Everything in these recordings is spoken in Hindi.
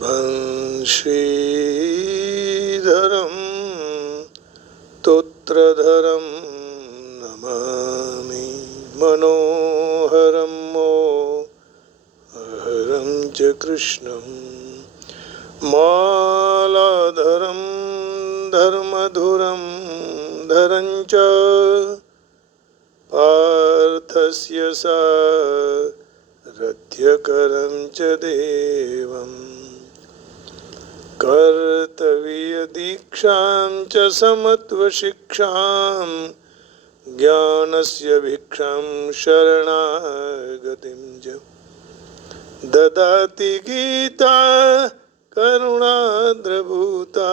बंशीधरं तोत्रधरं नमामि मनोहरं मोहरं च कृष्णं मालाधरं धर्मधुरं धरं च पार्थस्य सारथ्यकरं च देवम् कर्तव्यदीक्षां च समत्वशिक्षां ज्ञानस्य भिक्षां शरणागतिं च ददाति गीता करुणाद्रभूता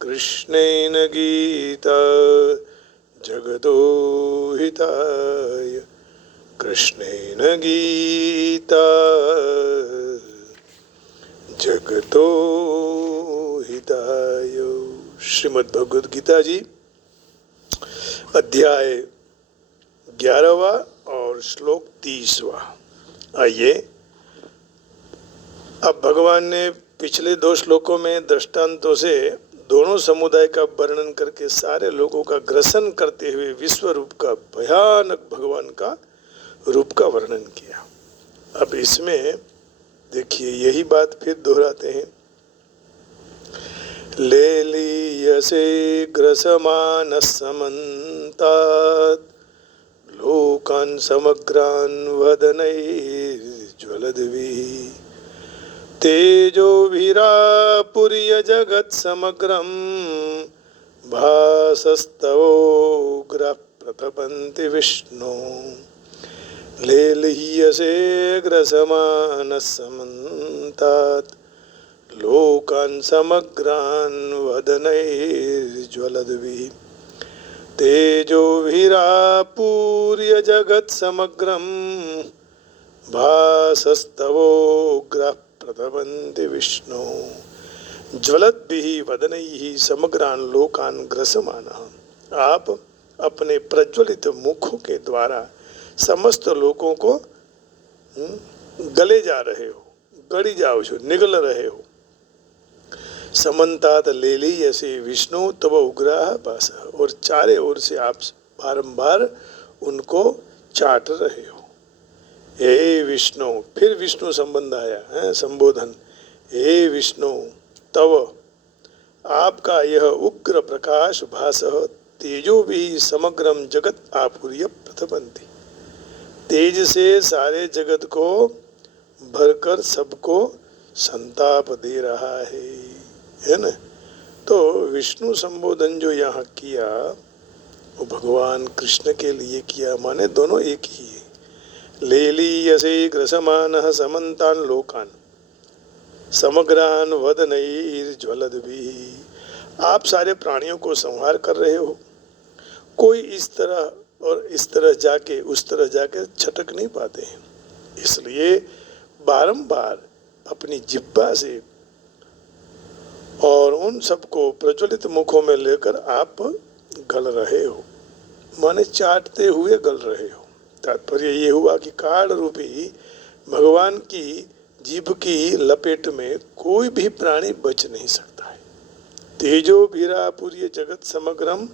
कृष्णेन गीता जगतो हिताय कृष्णेन गीता जगतो हिताय। श्रीमद् भगवद गीता जी अध्याय 11वां और श्लोक 30वां। आइए, अब भगवान ने पिछले 2 श्लोकों में दृष्टांतों से दोनों समुदाय का वर्णन करके सारे लोगों का ग्रसन करते हुए विश्व रूप का भयानक भगवान का रूप का वर्णन किया। अब इसमें देखिए यही बात फिर दोहराते हैं। लेलीयसे ग्रसमानः समन्तात् लोकान् समग्रान् वदनैर्ज्वलद्भिः तेजोभिरापूर्य जगत्समग्रं भासस्तवोग्रः प्रतपन्ति विष्णो लेलीयसे ग्रसमानः समन्तात् लोकान् समग्रान् वदनैर्ज्वलद्भिः तेजोभिरापूर्य जगत्समग्रं भासस्तवोग्रः प्रतपन्ति विष्णो ज्वलद्भिः वदनैः समग्रान् लोकान् ग्रसमानः। आप अपने प्रज्वलित मुखों के द्वारा समस्त लोगों को गले जा रहे हो, गड़ी जाओ छो, निगल रहे हो। समन्तात लेलीयसे विष्णु तव उग्रः भासः, और चारे ओर से आप बारंबार उनको चाट रहे हो। हे विष्णु, फिर विष्णु संबंध आया है, संबोधन। हे विष्णु, तव आपका यह उग्र प्रकाश भासः तेजो भी समग्रम जगत आपूर्य प्रतपन्ति, तेज से सारे जगत को भरकर सबको संताप दे रहा है ना। तो विष्णु संबोधन जो यहाँ किया वो भगवान कृष्ण के लिए किया, माने दोनों एक ही है। लेलीयसे ग्रसमानः समन्तान् लोकान् समग्रान् वदनैर्ज्वलद्भिः, आप सारे प्राणियों को संहार कर रहे हो। कोई इस तरह और इस तरह जाके उस तरह जाके छटक नहीं पाते हैं, इसलिए बारंबार अपनी जिह्वा से और उन सबको प्रज्वलित मुखों में लेकर आप गल रहे हो, माने चाटते हुए गल रहे हो। तात्पर्य ये हुआ कि काल रूपी भगवान की जीभ की लपेट में कोई भी प्राणी बच नहीं सकता है। तेजो भीरापूर्य जगत समग्रम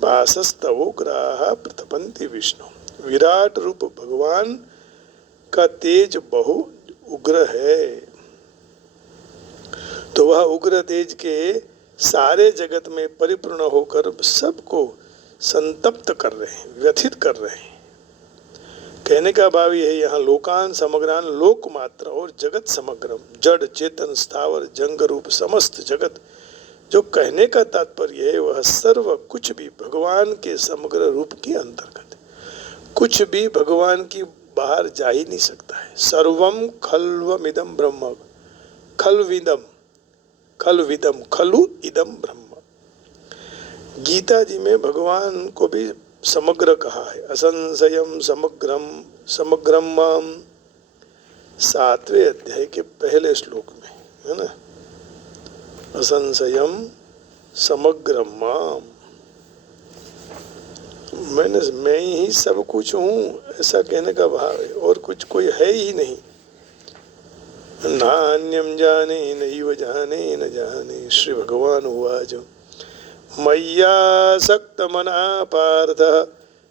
भासस्तवोग्राः प्रतपन्ति विष्णु, विराट रूप भगवान का तेज बहु उग्र है, तो वह उग्र तेज के सारे जगत में परिपूर्ण होकर सबको संतप्त कर रहे हैं, व्यथित कर रहे हैं। कहने का भाव यह है, यहाँ लोकान समग्रान, लोक मात्र और जगत समग्रम, जड़ चेतन स्थावर जंग रूप समस्त जगत, जो कहने का तात्पर्य है वह सर्व कुछ भी भगवान के समग्र रूप के अंतर्गत, कुछ भी भगवान की बाहर जा ही नहीं सकता है। सर्वम खल्वमिदम ब्रह्म, खल्विदम खल्विदम खलु इदम ब्रह्म। गीता जी में भगवान को भी समग्र कहा है, असंशयम समग्रम समग्रम माम, 7वें अध्याय के पहले श्लोक में है ना। असंशयम समग्रम माम, मैं ही सब कुछ हूँ, ऐसा कहने का भाव है, और कुछ कोई है ही नहीं। नान्यं जाने नैव जाने न जाने। श्री भगवान उवाच मय्यासक्तमनः पार्थः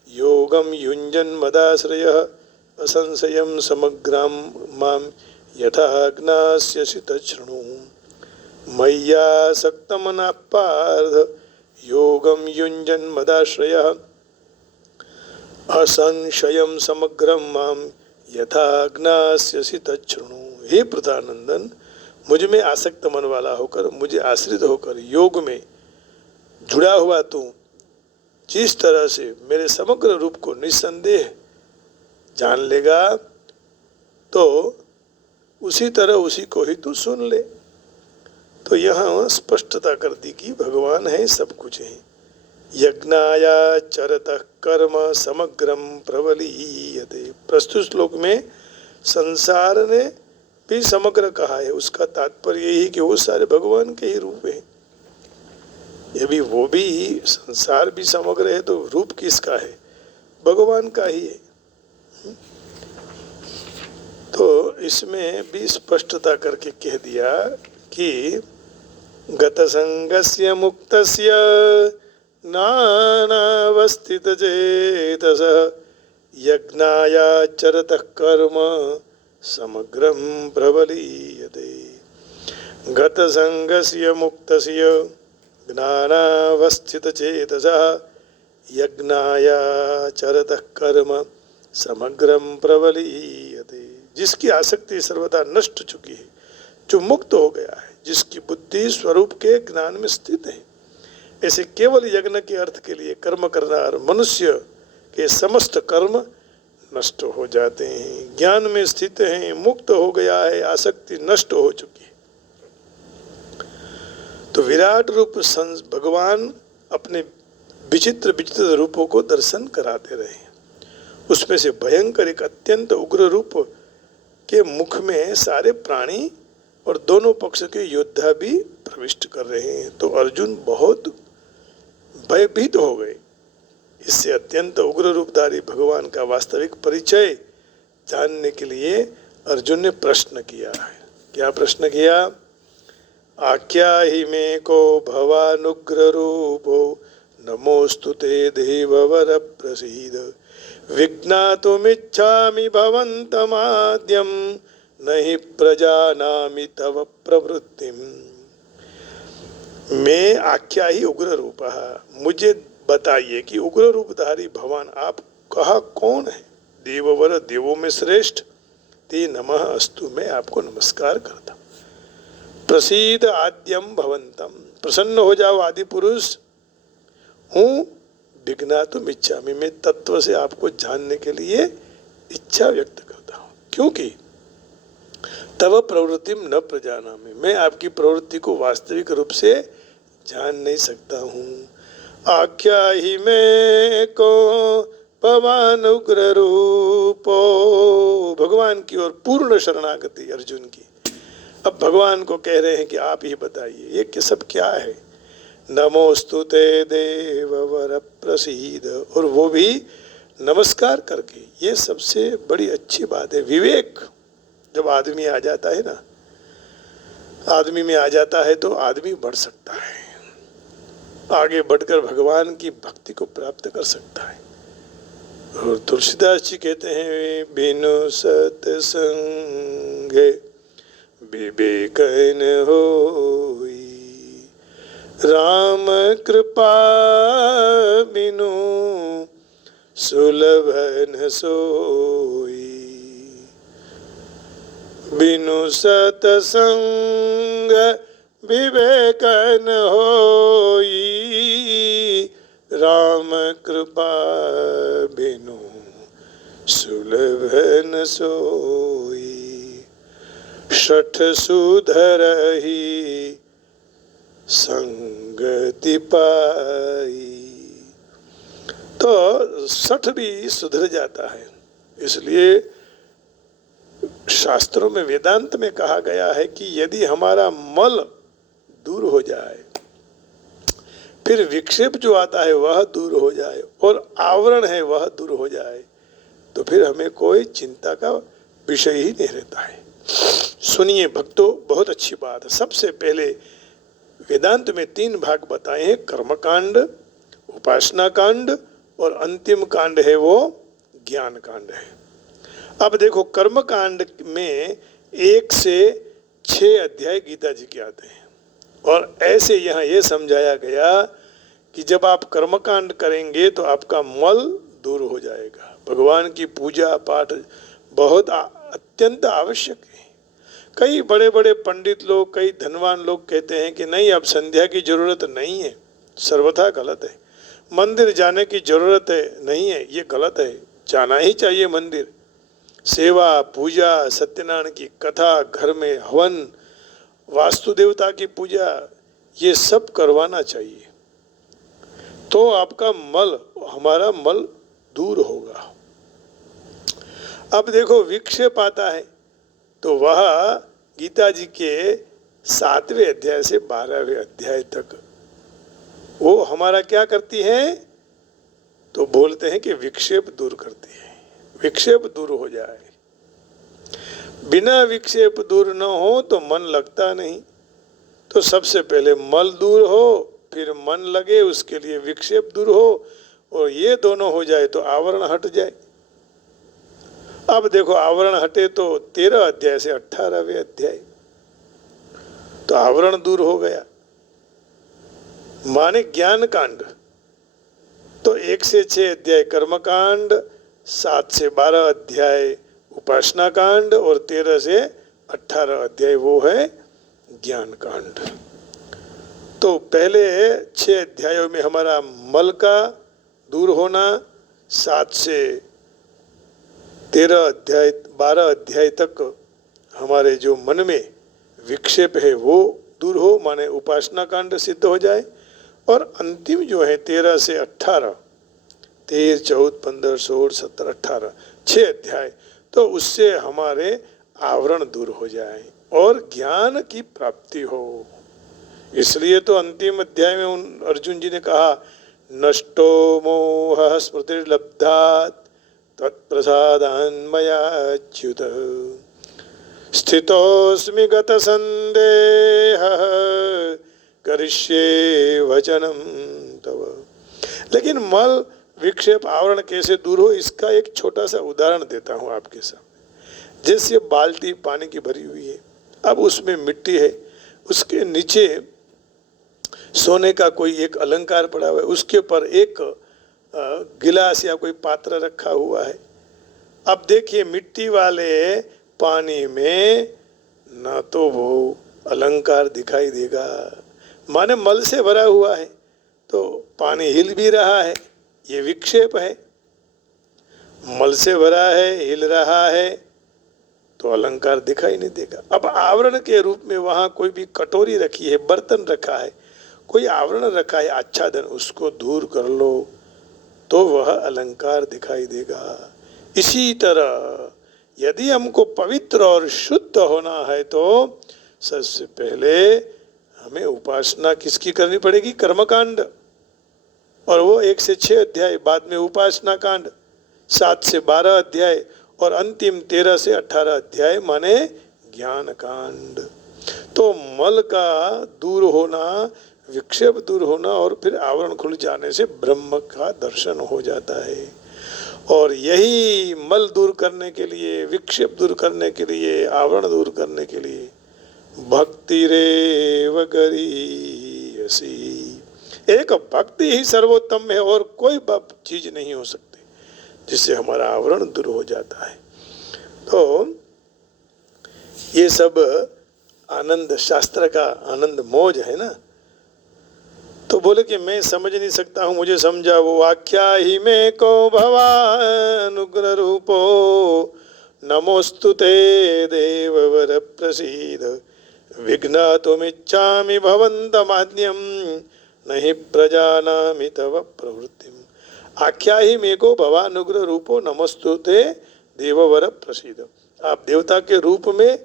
योगं युञ्जन् मदाश्रयः असंशयं समग्रं मां यथा ज्ञास्यसि तच्छृणु। मय्यासक्तमनः पार्थ योगं युञ्जन् मदाश्रयः असंशयं समग्रं मां यथा ज्ञास्यसि तच्छृणु। हे पृथानंदन, मुझ में आसक्त मन वाला होकर, मुझे आश्रित होकर योग में जुड़ा हुआ तू जिस तरह से मेरे समग्र रूप को निस्संदेह जान लेगा, तो उसी तरह उसी को ही तू सुन ले। तो यहाँ स्पष्टता कर दी कि भगवान है, सब कुछ है। यज्ञायाचरतः कर्म समग्रम प्रबलीयते। प्रस्तुत श्लोक में संसार ने भी समग्र कहा है। उसका तात्पर्य यही कि वो सारे भगवान के ही रूप हैं। यदि वो भी संसार भी समग्र है तो रूप किसका है? भगवान का ही है। तो इसमें भी स्पष्टता करके कह दिया कि गतसंगस्य मुक्तस्य ज्ञानावस्थितचेतसः यज्ञायाचरतः कर्म समग्रं प्रबलीयते। गतसंगस्य मुक्तस्य ज्ञानावस्थितचेतसः यज्ञायाचरतः कर्म समग्रं प्रबलीयते। जिसकी आसक्ति सर्वदा नष्ट चुकी है, जो मुक्त हो गया है, जिसकी बुद्धि स्वरूप के ज्ञान में स्थित है, ऐसे केवल यज्ञ के अर्थ के लिए कर्म करना और मनुष्य के समस्त कर्म नष्ट हो जाते हैं। ज्ञान में स्थित हैं, मुक्त हो गया है, आसक्ति नष्ट हो चुकी है। तो विराट रूप भगवान अपने विचित्र विचित्र रूपों को दर्शन कराते रहे। उसमें से भयंकर एक अत्यंत उग्र रूप के मुख में सारे प्राणी और दोनों पक्ष के योद्धा भी प्रविष्ट कर रहे हैं। तो अर्जुन बहुत भयभीत हो गए। इससे अत्यंत उग्र रूपधारी भगवान का वास्तविक परिचय जानने के लिए अर्जुन ने प्रश्न किया है। क्या प्रश्न किया? आख्याहि मे को भवानुग्र रूपो नमोस्तु ते देववर प्रसीद विज्ञातुमिच्छामि भवन्तमाद्यं नहि प्रजानामि तव प्रवृत्तिम्। मैं आख्या ही उग्र रूप, मुझे बताइए कि उग्र रूपधारी भगवान आप कहा कौन है? देववर, देवों में श्रेष्ठ। ते नमः अस्तु, मैं आपको नमस्कार करता। प्रसीद आद्यम भवंतम, प्रसन्न हो जाओ आदि पुरुष हूँ। विज्ञातुम इच्छामि, मैं तत्व से आपको जानने के लिए इच्छा व्यक्त करता हूँ। क्योंकि तव प्रवृत्तिम न प्रजानामि, मैं आपकी प्रवृत्ति को वास्तविक रूप से जान नहीं सकता हूँ। आख्या ही मैं को पवन उग्र रूपो, भगवान की ओर पूर्ण शरणागति अर्जुन की। अब भगवान को कह रहे हैं कि आप ही बताइए ये सब क्या है? नमोस्तु ते देववर प्रसीद, और वो भी नमस्कार करके। ये सबसे बड़ी अच्छी बात है। विवेक जब आदमी आ जाता है ना, आदमी में आ जाता है तो आदमी बढ़ सकता है, आगे बढ़कर भगवान की भक्ति को प्राप्त कर सकता है। और तुलसीदास जी कहते हैं बिनु सत्संगे विवेक न होई, राम कृपा बिनु सुलभ न सोई। बिनु सत्संग विवेक न होई, राम कृपा बिनु सुलभ न सोई। शठ सुधरहि संगति पाई। तो शठ भी सुधर जाता है। इसलिए शास्त्रों में, वेदांत में कहा गया है कि यदि हमारा मल दूर हो जाए, फिर विक्षेप जो आता है वह दूर हो जाए, और आवरण है वह दूर हो जाए, तो फिर हमें कोई चिंता का विषय ही नहीं रहता है। सुनिए भक्तों, बहुत अच्छी बात है। सबसे पहले वेदांत में 3 भाग बताए हैं, कर्मकांड, उपासना कांड और अंतिम कांड है वो ज्ञान कांड है। अब देखो, कर्म कांड में 1 से 6 अध्याय गीता जी के आते हैं और ऐसे यहाँ ये समझाया गया कि जब आप कर्मकांड करेंगे तो आपका मल दूर हो जाएगा। भगवान की पूजा पाठ बहुत अत्यंत आवश्यक है। कई बड़े बड़े पंडित लोग, कई धनवान लोग कहते हैं कि नहीं, अब संध्या की जरूरत नहीं है। सर्वथा गलत है। मंदिर जाने की जरूरत है नहीं है, ये गलत है। जाना ही चाहिए मंदिर। सेवा, पूजा, सत्यनारायण की कथा, घर में हवन, वास्तु देवता की पूजा, ये सब करवाना चाहिए, तो आपका मल, हमारा मल दूर होगा। अब देखो, विक्षेप आता है तो वह गीता जी के 7वें अध्याय से 12वें अध्याय तक वो हमारा क्या करती है, तो बोलते हैं कि विक्षेप दूर करती है। विक्षेप दूर हो जाए, बिना विक्षेप दूर न हो तो मन लगता नहीं। तो सबसे पहले मल दूर हो, फिर मन लगे, उसके लिए विक्षेप दूर हो, और ये दोनों हो जाए तो आवरण हट जाए। अब देखो, आवरण हटे तो 13 अध्याय से 18वें अध्याय, तो आवरण दूर हो गया। माने ज्ञान कांड तो 1 से 6 अध्याय कर्म कांड, 7 से 12 अध्याय उपासना कांड और 13 से 18 अध्याय वो है ज्ञान कांड। तो पहले 6 अध्यायों में हमारा मल का दूर होना, 7 से 13 अध्याय 12 अध्याय तक हमारे जो मन में विक्षेप है वो दूर हो, माने उपासना कांड सिद्ध हो जाए। और अंतिम जो है 13 से 18, 13, 14, 15, 16, 17, 18, 6 अध्याय, तो उससे हमारे आवरण दूर हो जाए और ज्ञान की प्राप्ति हो। इसलिए तो अंतिम अध्याय में अर्जुन जी ने कहा, नष्टो मोह स्मृतिर्लब्धात् तत्प्रसादान्मयाच्युत स्थितोऽस्मि गतसन्देहः करिष्ये वचनं तव। लेकिन मल, विक्षेप, आवरण कैसे दूर हो, इसका एक छोटा सा उदाहरण देता हूँ आपके सामने। जैसे बाल्टी पानी की भरी हुई है, अब उसमें मिट्टी है, उसके नीचे सोने का कोई एक अलंकार पड़ा हुआ है, उसके ऊपर एक गिलास या कोई पात्र रखा हुआ है। अब देखिए, मिट्टी वाले पानी में ना तो वो अलंकार दिखाई देगा, माने मल से भरा हुआ है, तो पानी हिल भी रहा है, ये विक्षेप है। मल से भरा है, हिल रहा है, तो अलंकार दिखाई नहीं देगा। अब आवरण के रूप में वहां कोई भी कटोरी रखी है, बर्तन रखा है, कोई आवरण रखा है आच्छादन, उसको दूर कर लो तो वह अलंकार दिखाई देगा। इसी तरह यदि हमको पवित्र और शुद्ध होना है तो सबसे पहले हमें उपासना किसकी करनी पड़ेगी, कर्मकांड, और वो 1 से 6 अध्याय, बाद में उपासना कांड 7 से 12 अध्याय और अंतिम 13 से 18 अध्याय माने ज्ञान कांड। तो मल का दूर होना, विक्षेप दूर होना और फिर आवरण खुल जाने से ब्रह्म का दर्शन हो जाता है। और यही मल दूर करने के लिए, विक्षेप दूर करने के लिए, आवरण दूर करने के लिए भक्ति रेव करीयसी, एक भक्ति ही सर्वोत्तम है और कोई चीज नहीं हो सकती जिससे हमारा आवरण दूर हो जाता है। तो ये सब आनंद, शास्त्र का आनंद मौज है ना। तो बोले कि मैं समझ नहीं सकता हूँ, मुझे समझा। वो आख्या ही में को भवानुग्र रूपो नमोस्तुते देववर प्रसीद विघ्नातुमिच्छामि भवन्तमाद्यं नहि प्रजानामि तव प्रवृत्तिम। आख्या ही में को भवानुग्र रूपो नमोस्तुते देववर प्रसीद। आप देवता के रूप में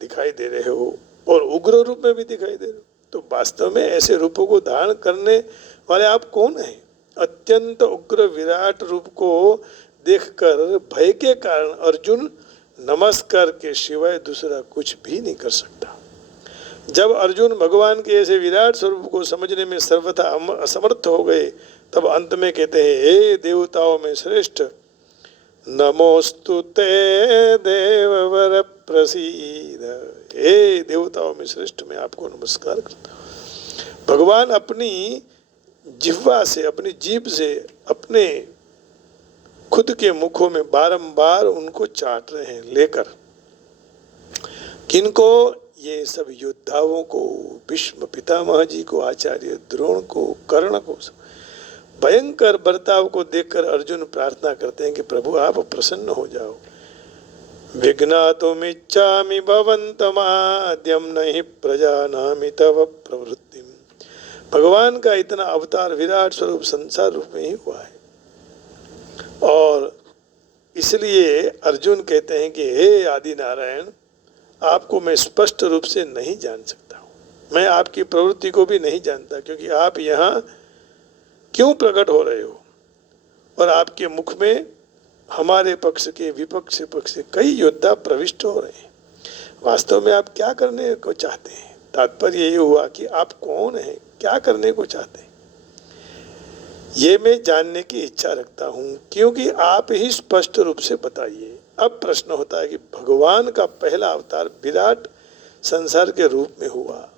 दिखाई दे रहे हो और उग्र रूप में भी दिखाई दे रहे हो, तो वास्तव में ऐसे रूपों को धारण करने वाले आप कौन हैं? अत्यंत उग्र विराट रूप को देखकर भय के कारण अर्जुन नमस्कार के सिवाय दूसरा कुछ भी नहीं कर सकता। जब अर्जुन भगवान के ऐसे विराट स्वरूप को समझने में सर्वथा असमर्थ हो गए, तब अंत में कहते हैं, हे देवताओं में श्रेष्ठ, नमोस्तु ते देववर प्रसीद। हे देवताओं में श्रेष्ठ, मैं आपको नमस्कार करता हूँ। भगवान अपनी जिह्वा से, अपनी जीभ से, अपने खुद के मुखों में बारंबार उनको चाट रहे हैं लेकर। किनको? ये सब योद्धाओं को, भीष्म पितामह जी को, आचार्य द्रोण को, कर्ण को। भयंकर बर्ताव को देखकर अर्जुन प्रार्थना करते हैं कि प्रभु आप प्रसन्न हो जाओ। विघ्नातुमिच्छामि भवन्तमाद्यं नहि प्रजानामि तव प्रवृत्तिम। भगवान का इतना अवतार, विराट स्वरूप संसार रूप में ही हुआ है, और इसलिए अर्जुन कहते हैं कि हे आदि नारायण, आपको मैं स्पष्ट रूप से नहीं जान सकता हूँ, मैं आपकी प्रवृत्ति को भी नहीं जानता, क्योंकि आप यहाँ क्यों प्रकट हो रहे हो, और आपके मुख में हमारे पक्ष के, विपक्ष पक्ष से कई योद्धा प्रविष्ट हो रहे हैं। वास्तव में आप क्या करने को चाहते हैं? तात्पर्य ये हुआ कि आप कौन हैं, क्या करने को चाहते हैं, ये मैं जानने की इच्छा रखता हूँ, क्योंकि आप ही स्पष्ट रूप से बताइए। अब प्रश्न होता है कि भगवान का पहला अवतार विराट संसार के रूप में हुआ,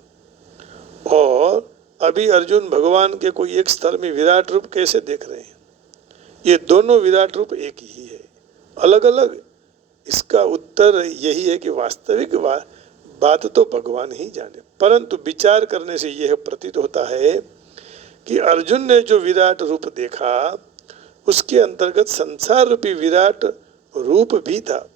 और अभी अर्जुन भगवान के कोई एक स्थल में विराट रूप कैसे देख रहे हैं? ये दोनों विराट रूप एक ही है, अलग अलग? इसका उत्तर यही है कि वास्तविक बात तो भगवान ही जाने, परंतु विचार करने से यह प्रतीत होता है कि अर्जुन ने जो विराट रूप देखा, उसके अंतर्गत संसार रूपी विराट रूप भी था।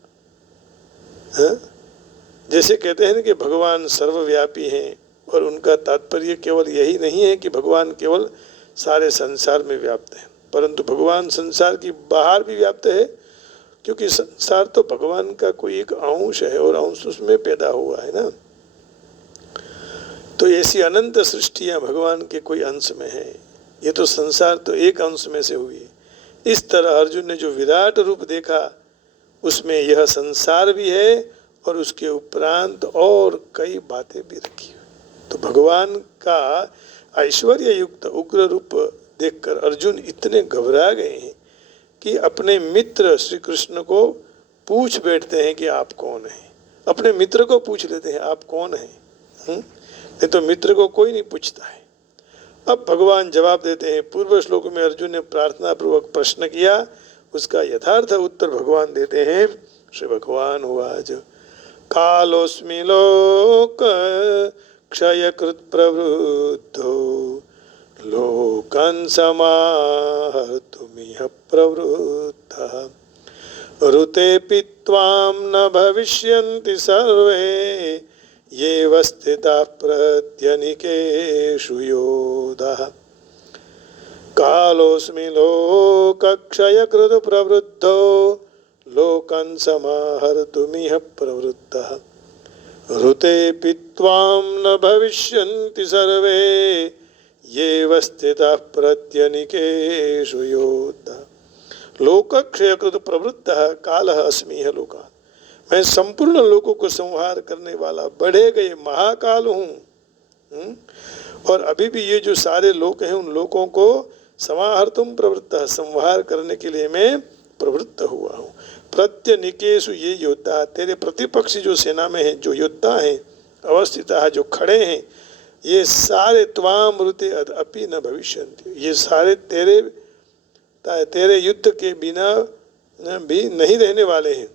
जैसे कहते हैं कि भगवान सर्वव्यापी हैं, और उनका तात्पर्य केवल यही नहीं है कि भगवान केवल सारे संसार में व्याप्त हैं, परंतु भगवान संसार की बाहर भी व्याप्त है, क्योंकि संसार तो भगवान का कोई एक अंश है, और अंश उसमें पैदा हुआ है ना। तो ऐसी अनंत सृष्टियां भगवान के कोई अंश में है, ये तो संसार तो एक अंश में से हुई। इस तरह अर्जुन ने जो विराट रूप देखा, उसमें यह संसार भी है, और उसके उपरांत और कई बातें भी रखी हुई। तो भगवान का ऐश्वर्य युक्त उग्र रूप देखकर अर्जुन इतने घबरा गए हैं कि अपने मित्र श्री कृष्ण को पूछ बैठते हैं कि आप कौन हैं। अपने मित्र को पूछ लेते हैं, आप कौन हैं? नहीं तो मित्र को कोई नहीं पूछता है। अब भगवान जवाब देते हैं। पूर्व श्लोक में अर्जुन ने प्रार्थना पूर्वक प्रश्न किया, उसका यथार्थ उत्तर भगवान देते हैं। श्री भगवान उवाच, कालोस्मि लोक क्षयकृत प्रवृद्धो लोकान् समाहर्तुमिह प्रवृत्तः ऋतेऽपि त्वां न भविष्यन्ति सर्वे येव स्थिताः प्रत्यनीकेषु योधाः। कालोऽस्मि लोकक्षयकृत प्रवृद्धो लोकान् समाहर्तुमिह प्रवृत्तः ऋतेऽपि त्वां न भविष्यन्ति सर्वे येव स्थिताः प्रत्यनीकेषु योधाः। लोकक्षयकृत प्रवृत्तः कालः अस्मि है लोका, मैं संपूर्ण लोकों को संहार करने वाला बढ़े गए महाकाल हूँ। और अभी भी ये जो सारे लोक हैं, उन लोकों को समाहर्तुम प्रवृत्तः, संहार करने के लिए मैं प्रवृत्त हुआ हूँ। प्रत्यनीकेषु ये योद्धा, तेरे प्रतिपक्षी जो सेना में हैं, जो योद्धा हैं, अवस्थितः जो खड़े हैं, ये सारे त्वाम ऋते अपि न भविष्यन्ति, ये सारे तेरे युद्ध के बिना भी नहीं रहने वाले हैं।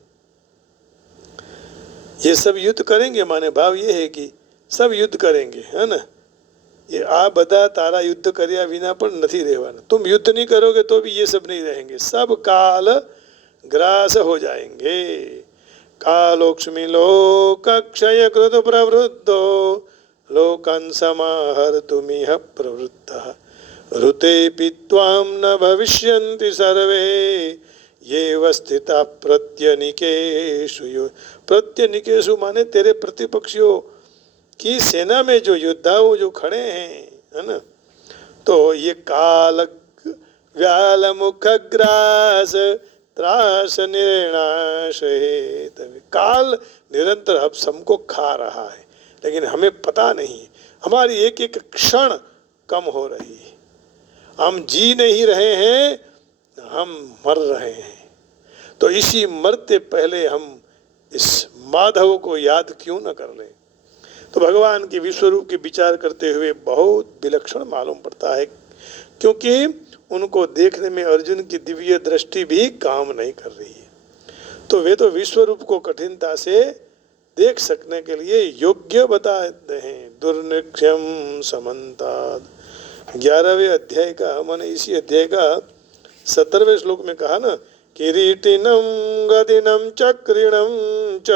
ये सब युद्ध करेंगे, माने भाव ये है कि सब युद्ध करेंगे, है ना। ये आ बधा तारा युद्ध કર્યા વિના પણ નથી રહેવાના। तुम युद्ध नहीं करोगे तो भी ये सब नहीं रहेंगे, सब काल ग्रास हो जाएंगे। कालोक्ष्मी लोक क्षय कृत प्रवृद्धो लोकान् समाहर्तुमिह प्रवृत्तः ऋतेऽपि त्वां न भविष्यन्ति सर्वे येव स्थिताः प्रत्यनीकेषु प्रत्यनीकेषु माने तेरे प्रतिपक्षियों की सेना में जो योद्धाओं जो खड़े हैं, है ना। तो ये काल व्याल मुख ग्रास त्रास निर्णाश हेतवे। काल निरंतर अब हमको खा रहा है, लेकिन हमें पता नहीं, हमारी एक एक क्षण कम हो रही है, हम जी नहीं रहे हैं, हम मर रहे हैं। तो इसी मरते पहले हम इस माधव को याद क्यों न कर लें। तो भगवान के विश्वरूप के विचार करते हुए बहुत विलक्षण मालूम पड़ता है, क्योंकि उनको देखने में अर्जुन की दिव्य दृष्टि भी काम नहीं कर रही है। तो वे तो विश्वरूप को कठिनता से देख सकने के लिए योग्य बताते हैं। दुर्निक्षम समन्ताद, 11वें अध्याय का, माने इसी अध्याय का 17वें श्लोक में कहा ना, किरीटिनम गदिनम चक्रिणम च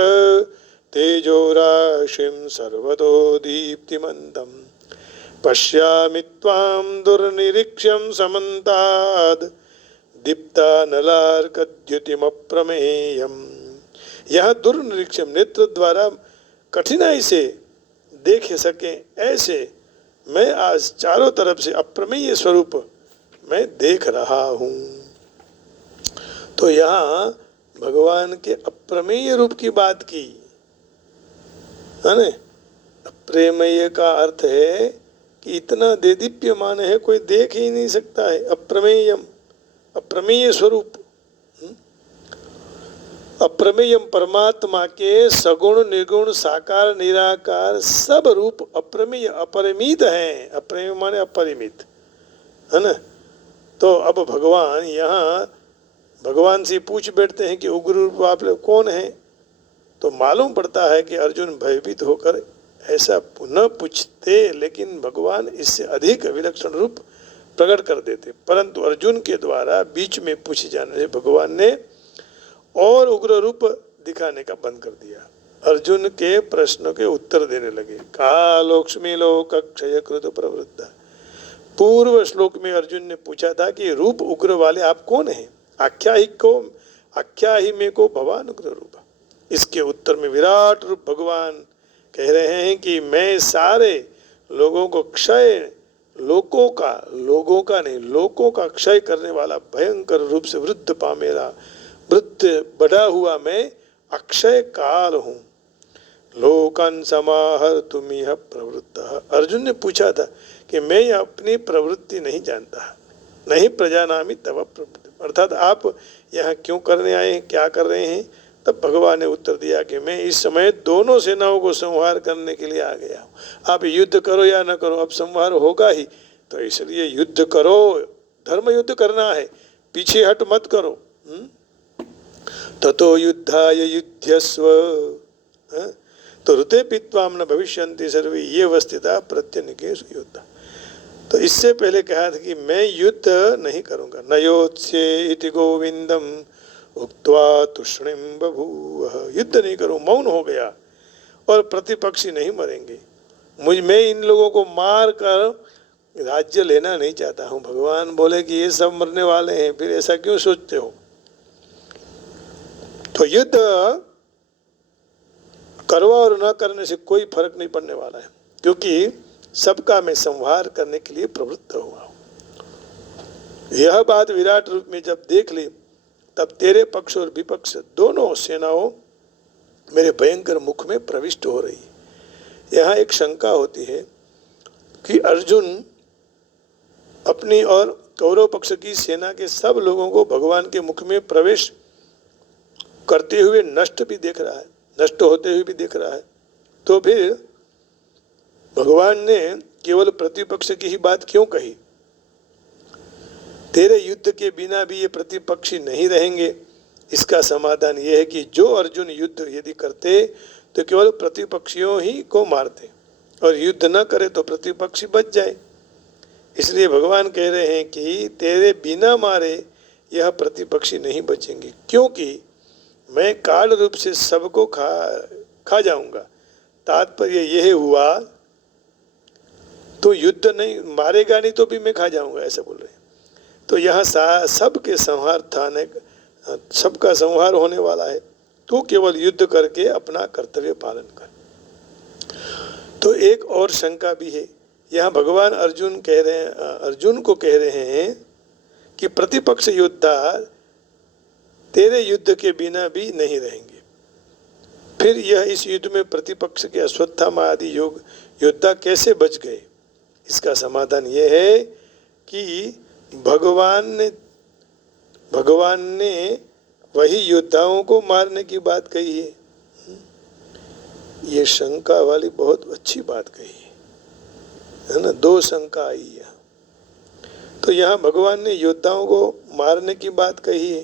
तेजो राशिम सर्वतो दीप्तिमन्तम पश्यामि त्वां दुर्निरीक्ष्यं समन्ताद् दीप्तानलार्कद्युतिमप्रमेयम्। यह दुर्निरीक्ष्यम, नेत्र द्वारा कठिनाई से देख सके ऐसे मैं आज चारों तरफ से अप्रमेय स्वरूप मैं देख रहा हूँ। तो यहाँ भगवान के अप्रमेय रूप की बात की है ना। अप्रमेय का अर्थ है कि इतना देदीप्यमान है, कोई देख ही नहीं सकता है। अप्रमेयम, अप्रमेय स्वरूप। अप्रमेयम, परमात्मा के सगुण निर्गुण साकार निराकार सब रूप अप्रमेय अपरिमित हैं। अप्रमेय माने अपरिमित, है ना। तो अब भगवान यहाँ भगवान से पूछ बैठते हैं कि उग्र रूप आप लोग कौन है। तो मालूम पड़ता है कि अर्जुन भयभीत होकर ऐसा न पूछते, लेकिन भगवान इससे अधिक विलक्षण रूप प्रकट कर देते। परंतु अर्जुन के द्वारा बीच में पूछे जाने से भगवान ने और उग्र रूप दिखाने का बंद कर दिया। अर्जुन के प्रश्नों के उत्तर देने लगे। कालोक्ष्मी लोक क्षय कृत प्रवृत्ता। पूर्व श्लोक में अर्जुन ने पूछा था कि रूप उग्र वाले आप कौन हैं, आख्या ही में को भगवान उग्र रूप। इसके उत्तर में विराट रूप भगवान कह रहे हैं कि मैं सारे लोगों को क्षय, लोगों का क्षय करने वाला भयंकर रूप से वृद्ध पामेला, वृद्ध बढ़ा हुआ मैं अक्षय काल हूँ। लोकन समाहर तुम यह प्रवृत्त। अर्जुन ने पूछा था कि मैं अपनी प्रवृत्ति नहीं जानता, नहीं प्रजानामि तव प्रवृत्ति, अर्थात आप यहाँ क्यों करने आए हैं, क्या कर रहे हैं। तब भगवान ने उत्तर दिया कि मैं इस समय दोनों सेनाओं को संहार करने के लिए आ गया हूँ। आप युद्ध करो या न करो, अब संहार होगा ही, तो इसलिए युद्ध करो, धर्म युद्ध करना है, पीछे हट मत करो। ततो युद्धाय युध्यस्व, तो ऋते पीत्वाम न भविष्यन्ति सर्वे ये अवस्थिता प्रत्यनिकेषु युद्ध। तो इससे पहले कहा था कि मैं युद्ध नहीं करूंगा। न योत्स्ये इति गोविंदम उक्त्वा तुष्णिम बभूव। युद्ध नहीं करूं, मौन हो गया, और प्रतिपक्षी नहीं मरेंगे। मैं इन लोगों को मार कर राज्य लेना नहीं चाहता हूं। भगवान बोले कि ये सब मरने वाले हैं, फिर ऐसा क्यों सोचते हो। तो युद्ध करवा और न करने से कोई फर्क नहीं पड़ने वाला है, क्योंकि सबका मैं संहार करने के लिए प्रवृत्त हुआ हूं। यह बात विराट रूप में जब देख ली, तब तेरे पक्ष और विपक्ष दोनों सेनाओं मेरे भयंकर मुख में प्रविष्ट हो रही। यहाँ एक शंका होती है कि अर्जुन अपनी और कौरव पक्ष की सेना के सब लोगों को भगवान के मुख में प्रवेश करते हुए नष्ट भी देख रहा है, नष्ट होते हुए भी देख रहा है। तो फिर भगवान ने केवल प्रतिपक्ष की ही बात क्यों कही। तेरे युद्ध के बिना भी ये प्रतिपक्षी नहीं रहेंगे। इसका समाधान यह है कि जो अर्जुन युद्ध यदि करते तो केवल प्रतिपक्षियों ही को मारते, और युद्ध न करे तो प्रतिपक्षी बच जाए। इसलिए भगवान कह रहे हैं कि तेरे बिना मारे यह प्रतिपक्षी नहीं बचेंगे, क्योंकि मैं काल रूप से सबको खा जाऊंगा। तात्पर्य यह हुआ, तो युद्ध नहीं मारेगा नहीं तो भी मैं खा जाऊंगा, ऐसा बोल रहे हैं। तो यहाँ सबके संहार थाने, सबका संहार होने वाला है, तो केवल युद्ध करके अपना कर्तव्य पालन कर। तो एक और शंका भी है। यहाँ भगवान अर्जुन को कह रहे हैं कि प्रतिपक्ष योद्धा तेरे युद्ध के बिना भी नहीं रहेंगे। फिर यह इस युद्ध में प्रतिपक्ष के अश्वत्थामा आदि योद्धा कैसे बच गए? इसका समाधान यह है कि भगवान ने वही योद्धाओं को मारने की बात कही है। ये शंका वाली बहुत अच्छी बात कही है ना, दो शंका आई है। तो यहाँ भगवान ने योद्धाओं को मारने की बात कही है,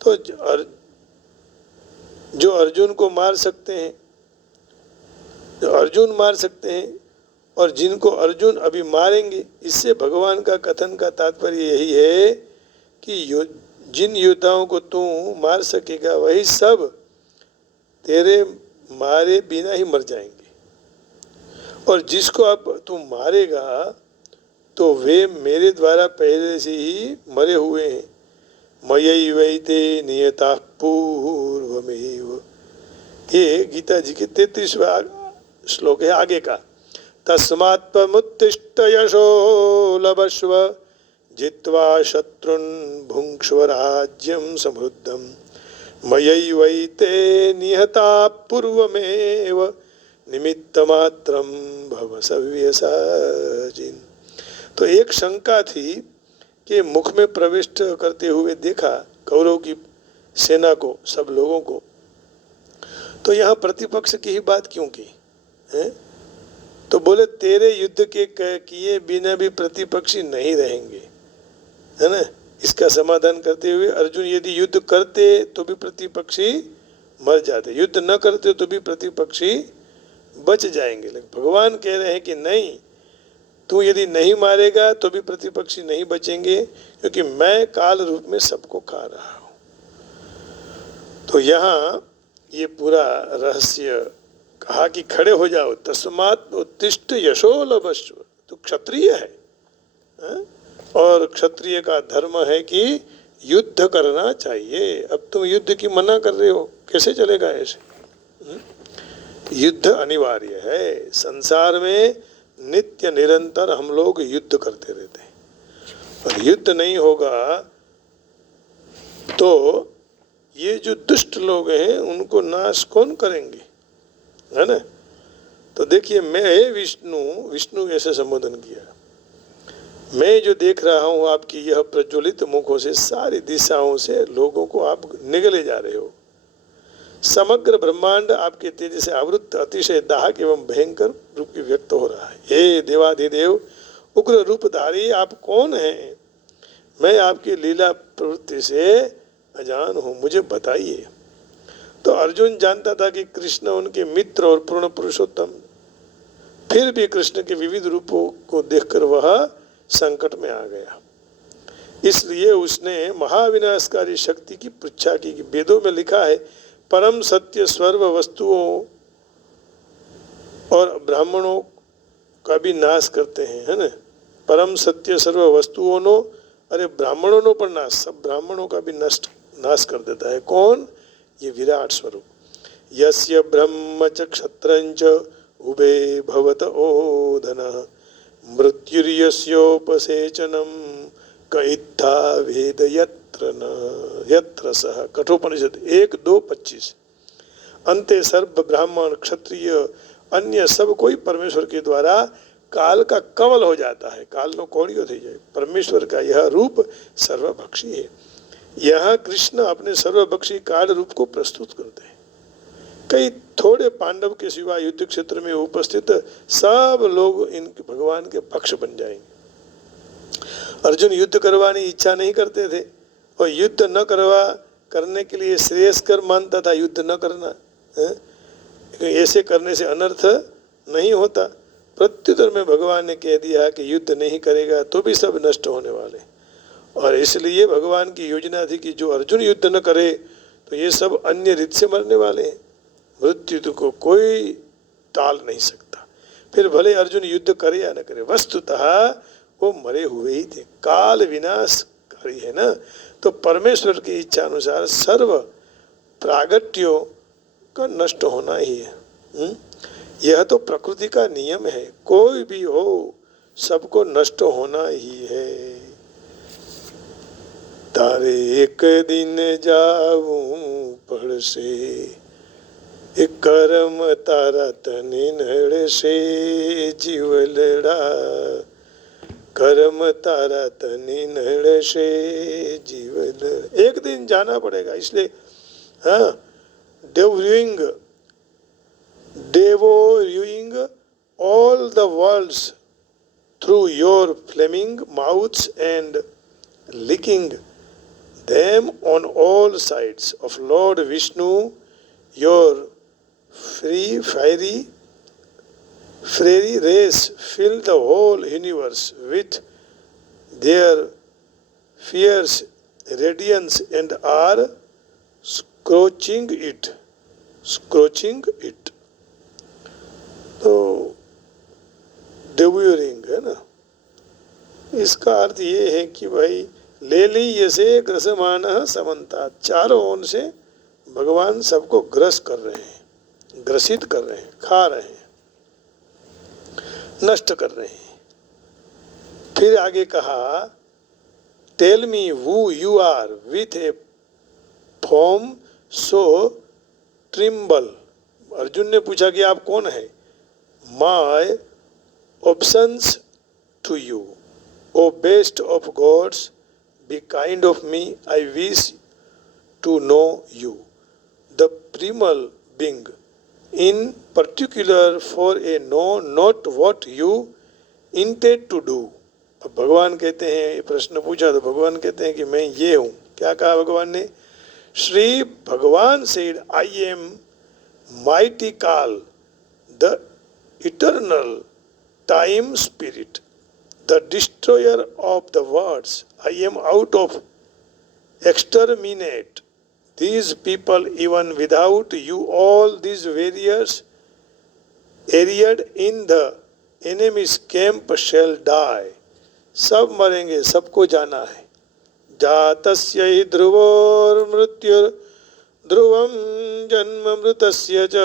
तो जो अर्जुन को मार सकते हैं, जो अर्जुन मार सकते हैं और जिनको अर्जुन अभी मारेंगे, इससे भगवान का कथन का तात्पर्य यही है कि जिन योद्धाओं को तू मार सकेगा वही सब तेरे मारे बिना ही मर जाएंगे, और जिसको अब तू मारेगा तो वे मेरे द्वारा पहले से ही मरे हुए हैं। मयैवैते नियता पूर्वमेव, ये गीता जी के 33वां श्लोक है आगे का। तस्मात् त्वमुत्तिष्ठ यशो लभस्व जित्वा शत्रुन् भुङ्क्ष्व राज्यं समृद्धम् मयैवैते निहता पूर्वमेव निमित्तमात्रं भव सव्यसाचिन्। तो एक शंका थी कि मुख में प्रविष्ट करते हुए देखा कौरव की सेना को, सब लोगों को, तो यहाँ प्रतिपक्ष की ही बात क्यों की है? तो बोले तेरे युद्ध के किए बिना भी प्रतिपक्षी नहीं रहेंगे, है ना। इसका समाधान करते हुए अर्जुन यदि युद्ध करते तो भी प्रतिपक्षी मर जाते, युद्ध न करते तो भी प्रतिपक्षी बच जाएंगे। लेकिन भगवान कह रहे हैं कि नहीं, तू यदि नहीं मारेगा तो भी प्रतिपक्षी नहीं बचेंगे, क्योंकि मैं काल रूप में सबको खा रहा हूं। तो यहाँ ये पूरा रहस्य कहा कि खड़े हो जाओ, तस्मात् उत्तिष्ठ यशो लभस्व, तू क्षत्रिय है, और क्षत्रिय का धर्म है कि युद्ध करना चाहिए। अब तुम युद्ध की मना कर रहे हो, कैसे चलेगा ऐसे? युद्ध अनिवार्य है। संसार में नित्य निरंतर हम लोग युद्ध करते रहते हैं, और युद्ध नहीं होगा तो ये जो दुष्ट लोग हैं उनको नाश कौन करेंगे, है ना। तो देखिए, मैं विष्णु ऐसे संबोधन किया, मैं जो देख रहा हूँ आपकी यह प्रज्वलित मुखों से सारी दिशाओं से लोगों को आप निगले जा रहे हो। समग्र ब्रह्मांड आपके तेज से आवृत अतिशय दाहक एवं भयंकर रूप की व्यक्त हो रहा है। हे देवाधिदेव उग्र रूपधारी, आप कौन हैं? मैं आपकी लीला प्रवृत्ति से अजान हूँ, मुझे बताइए। तो अर्जुन जानता था कि कृष्ण उनके मित्र और पूर्ण पुरुषोत्तम, फिर भी कृष्ण के विविध रूपों को देखकर वह संकट में आ गया। इसलिए उसने महाविनाशकारी शक्ति की पृच्छा की। वेदों में लिखा है, परम सत्य सर्व वस्तुओं और ब्राह्मणों का भी नाश करते हैं, है ना। परम सत्य सर्व वस्तुओं नो, अरे ब्राह्मणों नो पर नाश, सब ब्राह्मणों का भी नाश कर देता है। कौन? ये विराट स्वरूप। यस्य ब्रह्म च क्षत्रंच उभे भवत ओदनः मृत्युर्यस्योपसेचनम कइत्था वेद यत्र सह। कठोपनिषद 1:2-25। अंते सर्व ब्राह्मण क्षत्रिय अन्य सब कोई परमेश्वर के द्वारा काल का कवल हो जाता है, काल नो कोड़ियो थी जाए। परमेश्वर का यह रूप सर्वभक्षी है। यहाँ कृष्ण अपने सर्वभक्षी काल रूप को प्रस्तुत करते हैं। कई थोड़े पांडव के सिवा युद्ध क्षेत्र में उपस्थित सब लोग इन भगवान के पक्ष बन जाएंगे। अर्जुन युद्ध करवाने की इच्छा नहीं करते थे, और युद्ध न करने के लिए श्रेयस्कर मानता था युद्ध न करना, ऐसे करने से अनर्थ नहीं होता। प्रत्युत्तर में भगवान ने कह दिया कि युद्ध नहीं करेगा तो भी सब नष्ट होने वाले, और इसलिए भगवान की योजना थी कि जो अर्जुन युद्ध न करे तो ये सब अन्य रीत से मरने वाले हैं। मृत्यु को कोई टाल नहीं सकता, फिर भले अर्जुन युद्ध करे या न करे, वस्तुतः वो मरे हुए ही थे। काल विनाशकारी है ना, तो परमेश्वर की इच्छा अनुसार सर्व प्रागट्यों का नष्ट होना ही है। यह तो प्रकृति का नियम है, कोई भी हो सबको नष्ट होना ही है। तारे एक दिन जाऊं પડશે એ કર્મ તારા તને નડશે જીવલડા कर्म तारा तनी नड़से जीवन एक दिन जाना पड़ेगा इसलिए हाँ devouring all the worlds through your flaming mouths and licking them on all sides of Lord Vishnu, your fiery rays fill the whole universe with their fierce radiance and are scorching it. तो devouring है ना, इसका अर्थ ये है कि भाई ले ली यसे ग्रसमान समन्ता, चारों ओर से भगवान सबको ग्रस कर रहे हैं, ग्रसित कर रहे हैं, खा रहे हैं, नष्ट कर रहे हैं। फिर आगे कहा tell me who you are with a form so tremble। Arjun ने पूछा कि आप कौन है? My options to you, O best of gods, be kind of me, I wish to know you, the primal being, in particular for a know not what you intend to do। अब भगवान कहते हैं, ये प्रश्न पूछा तो भगवान कहते हैं कि मैं ये हूँ। क्या कहा भगवान ने? श्री भगवान said, I am mighty Kal, the eternal time spirit, the destroyer of the worlds। I am out of exterminate these people, even without you all these warriors arrayed in the enemy's camp shall die। सब मरेंगे, सबको जाना है। जातस्य हि ध्रुवोर मृत्युर ध्रुवम जन्म मृतस्य च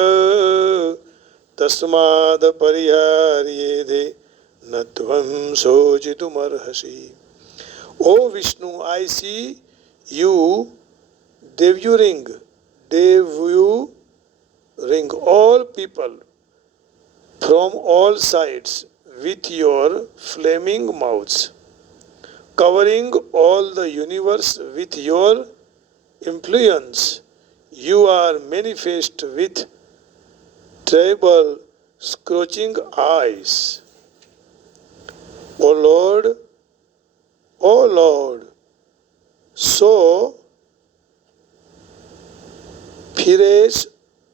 तस्माद् परिहार्येधे न त्वं शोचितुमर्हसि। O Vishnu, I see you devouring all people from all sides with your flaming mouths, covering all the universe with your influence. You are manifest with terrible scorching eyes. O Lord, so fierce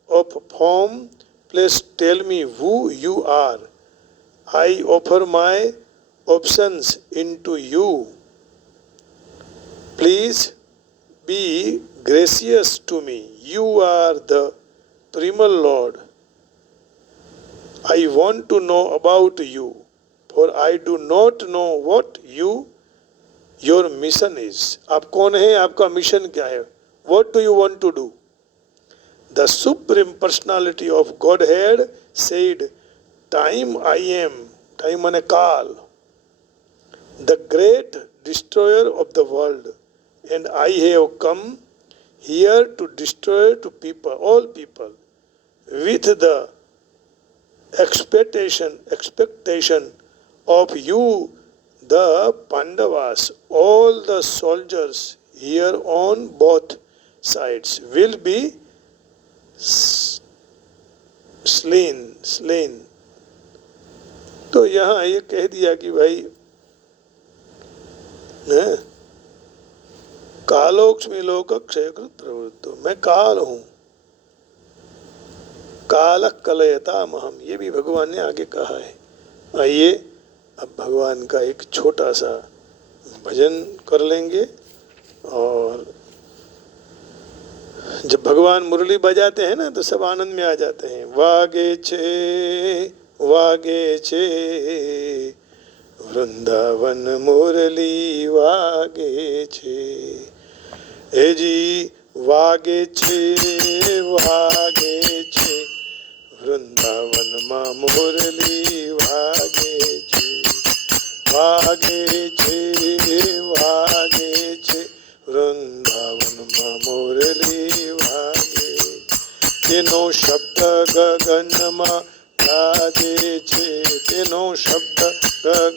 of form, please tell me who you are. I offer my options into you. Please be gracious to me. You are the primal Lord. I want to know about you, for I do not know what your mission is। आप कौन है, आपका मिशन क्या है? What do you want to do? The Supreme Personality of Godhead said, Time I am, time माने काल, the great destroyer of the world, and I have come here to destroy to people, all people, with the expectation of you, the Pandavas, all the soldiers here on both sides will be slain। तो यहाँ ये कह दिया कि भाई कालोक्ष्मी लोक क्षयकृत प्रवृत्तो, मैं काल हूँ, काल कलयता महम, ये भी भगवान ने आगे कहा है। आइए अब भगवान का एक छोटा सा भजन कर लेंगे। और जब भगवान मुरली बजाते हैं ना तो सब आनंद में आ जाते हैं। वागे छे वृंदावन मुरली वागे छे, हे जी वागे छे वृंदावन मा मुरली वागे छे, वागे छे ગગનમાં ગાજે છે, તેનો શબ્દ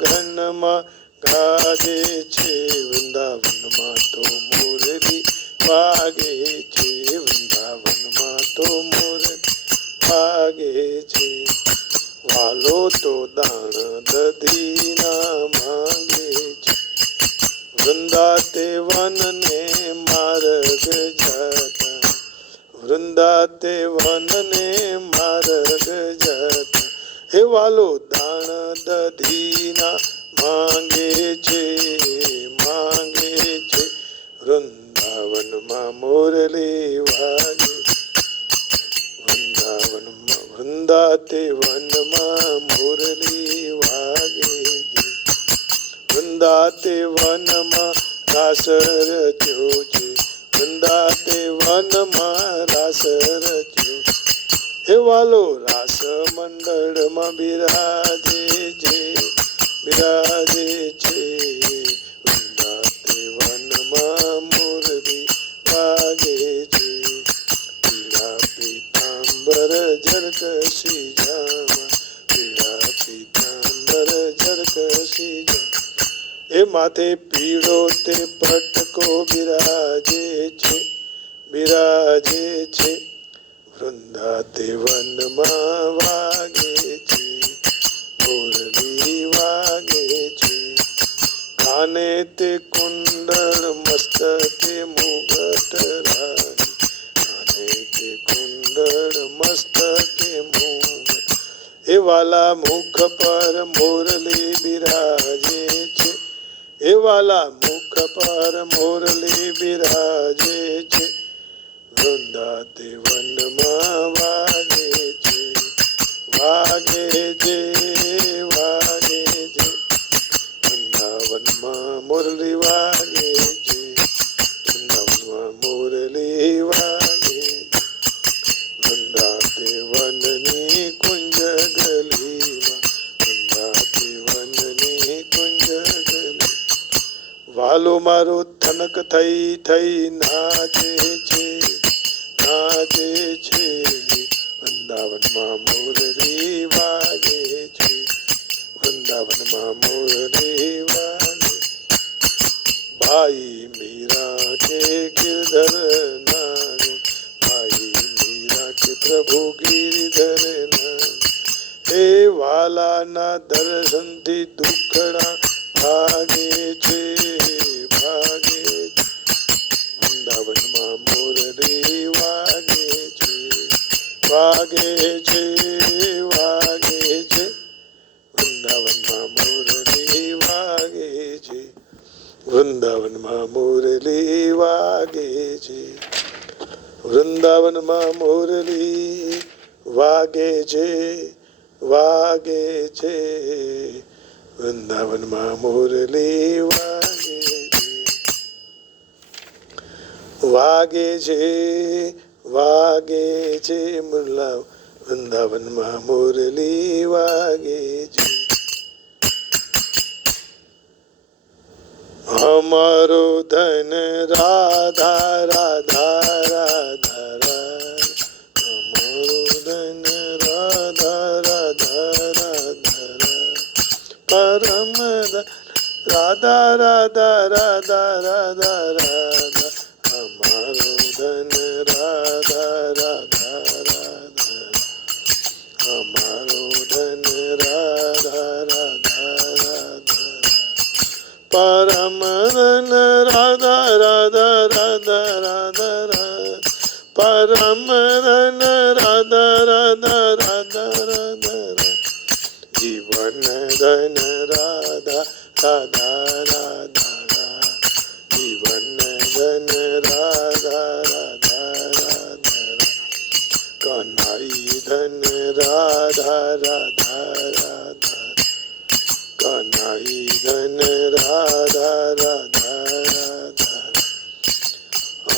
ગગનમાં ગાજે છે. વૃંદાવનમાં તો મુરલી વાગે છે, વૃંદાવનમાં તો મુરલી વાગે છે. વાલો તો દાણ દધીના માંગે છે, વૃંદાતે વનને માર્ગ જતા, વૃંદાતે વનને માર્ગ જતા. હે વાલો દાણ દધીના માંગે છે, માંગે છે. વૃંદાવનમાં મુરલી વાગે, વૃંદાવનમાં વૃંદાતે વનમાં મુરલી વાગે છે. વૃંદાતે વનમાં રાસ રચ્યો છે, વૃંદાતે વનમાં રાસ રચ્યો. હે વાલો રાસ મંડળમાં બિરાજે છે, બિરાજે છે. વૃંદાતે વનમાં મુરલી વાગે છે. પીળા પીતાંબર ઝરકશી જામા, પીળા પીતાંબર ઝરકશી જામા. એ માથે પીળો તે પટકો બિરાજે છે, બિરાજે છે. વૃંદાતે વનમાં વાગે છે, મુરલી વાગે છે. કાને તે કુંડળ મસ્તકે મુગટ રાય, કાને તે કુંડળ મસ્તકે મુગટ. એ વાલા મુખ પર મુરલી બિરાજે છે, એ વાલા મુખ પર મુરલી બિરાજે છે. વૃંદાતે વનમાં વાગે છે, વાગે છે, વાગે છે. વૃંદાવનમાં મુરલી વાગે છે, વૃંદાવનમાં મુરલી વાગે. વૃંદાતે વનની કુંજ ગલીમાં, વૃંદાતે વનની કુંજ ગલી. વાલો મારો થનક થઈ થઈ નાચે છે, નાચે છે. વૃંદાવનમાં મુરલી વાગે છે, વૃંદાવનમાં મુરલી વાગે. ભાઈ મીરા કે गिरधर नागो, भाई मीरा के प्रभु गिरधर नागो. हे વાલાના દર્શનથી દુખડા ભાગે છે, ભાગે છે. વૃંદાવનમાં મુરલી વાગે છે, વાગે છે, વાગે છે. વૃંદાવનમાં મુરલી વાગે છે, વૃંદાવનમાં મુરલી વાગે છે. વૃંદાવનમાં મુરલી વાગે છે, વાગે છે. વૃંદાવનમાં મુરલી વાગે છે, વાગે છે, વાગે છે. મુરલા વૃંદાવનમાં મુરલી વાગે છે. અમારો ધન રાધા રાધા રાધા રાધા, અમારો ધન રાધા રાધા રાધા રાધા. પરમ રાધા રાધા રાધા રાધા રાધા. અમારો ધન રાધા રાધા રાધા, અમારો ધન રાધા રાધા રાધા. પરમ ધન રાધા રાધા રાધા રાધા રાધા. પરમ ધન રાધા રાધા રાધા રાધા. જીવન ધન રાધા રાધા રાધા. જીવન ધન રાધા રાધા રાધા. કનાઈ ધન રાધા રાધા રાધા. કનાઈ ધન રાધા રાધા રાધા.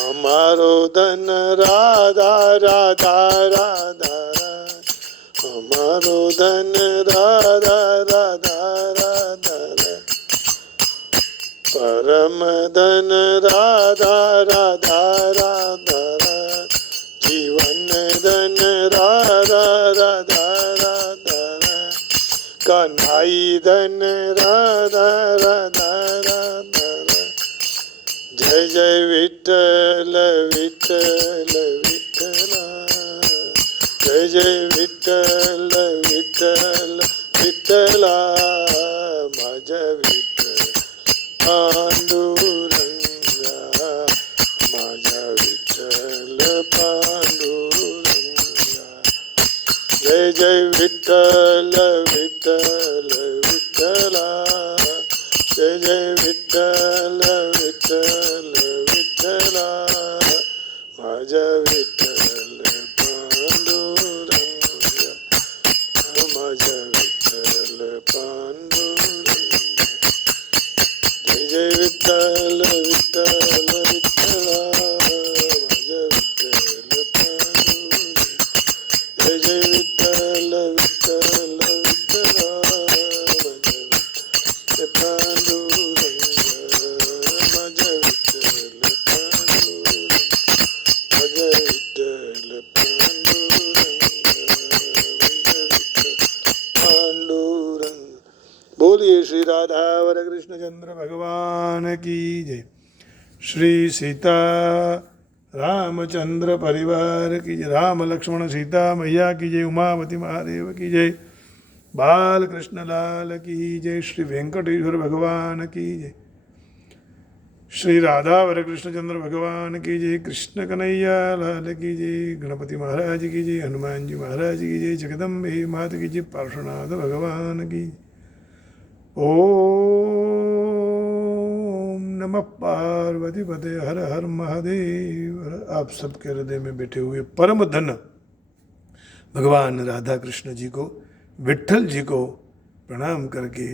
અમારો ધન રાધા રાધા રાધા. અમારો ધન રાધા રાધા રાધા. પરમ ધન રાધા રાધા રાધા. જીવન ધન રાધા कन्हई धन राधा राधा राधा राधा। जय जय विठ्ठल विठ्ठल विठ्ठला, जय जय विठ्ठल विठ्ठल विठ्ठला, माझ्या विठ्ठल पांडुरंगा, माझ्या विठ्ठल पांडुरंगा। जय जय विठ्ठल विठ्ठल विठ्ठला, जय जय विठ्ठल विठ्ठल विठ्ठला, माझ्या विठ्ठल पांडुरंगा, माझ्या विठ्ठल पांडुरंगा। जय जय विठ्ठल विठ्ठल विठ्ठला, माझ्या विठ्ठल पांडुरंगा। जय जय विठ्ठल विठ्ठल विठ्ठला, माझ्या विठ्ठल पांडुरंगा, माझ्या विठ्ठल पांडुरंगा, माझ्या विठ्ठल पांडुरंगा, माझ्या विठ्ठल पांडुरंग। बोलिए श्री राधावर कृष्णचंद्र भगवान की जय। श्री सीता रामचंद्र परिवार की जय। राम लक्ष्मण सीता मैया की जय। उमावती महादेव की जय। बाल कृष्ण लाल की जय। श्री वेंकटेश्वर भगवान की जय। श्री राधावर कृष्णचंद्र भगवान की जय। कृष्ण कन्हैया लाल की जय। गणपति महाराज की जय। हनुमान जी महाराज की जय। जगदम्बे माता की जय। पार्श्वनाथ भगवान की। ओम नमः पार्वती पते हर हर महादेव। आप सबके हृदय में बैठे हुए परम धन भगवान राधा कृष्ण जी को, विट्ठल जी को प्रणाम करके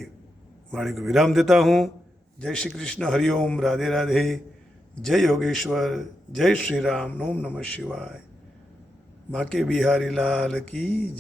वाणी को विराम देता हूँ। जय श्री कृष्ण, हरिओम, राधे राधे, जय योगेश्वर, जय श्री राम, ओम नमः शिवाय। बांके बिहारी लाल की जय।